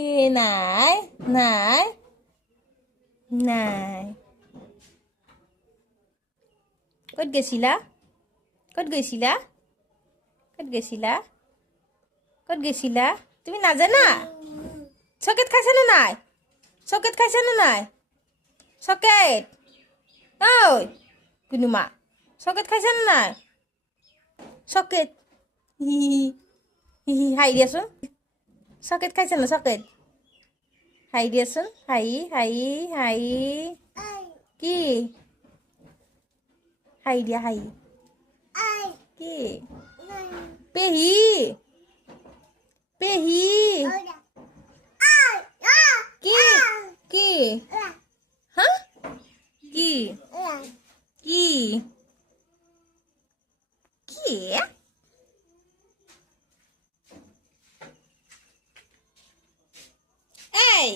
এ নাই নাই নাই ক'ত গেছিলা ক'ত গৈছিলা ক'ত গেছিলা ক'ত গেছিলা তুমি নাজানা চকেট খাইছা না নাই চকেট খাইছা না নাই চকেট ঐ কুনুমা চকেট খাইছা না নাই চকেট হি হি হি হাই দিয়াচোন চকেট খাইছা না চকেট হাই দিয়াচোন হাই হাই হাই কি হাই দিয়া হাই কি পেহি পেহি কি কি হ্যাঁ কি কি কি এই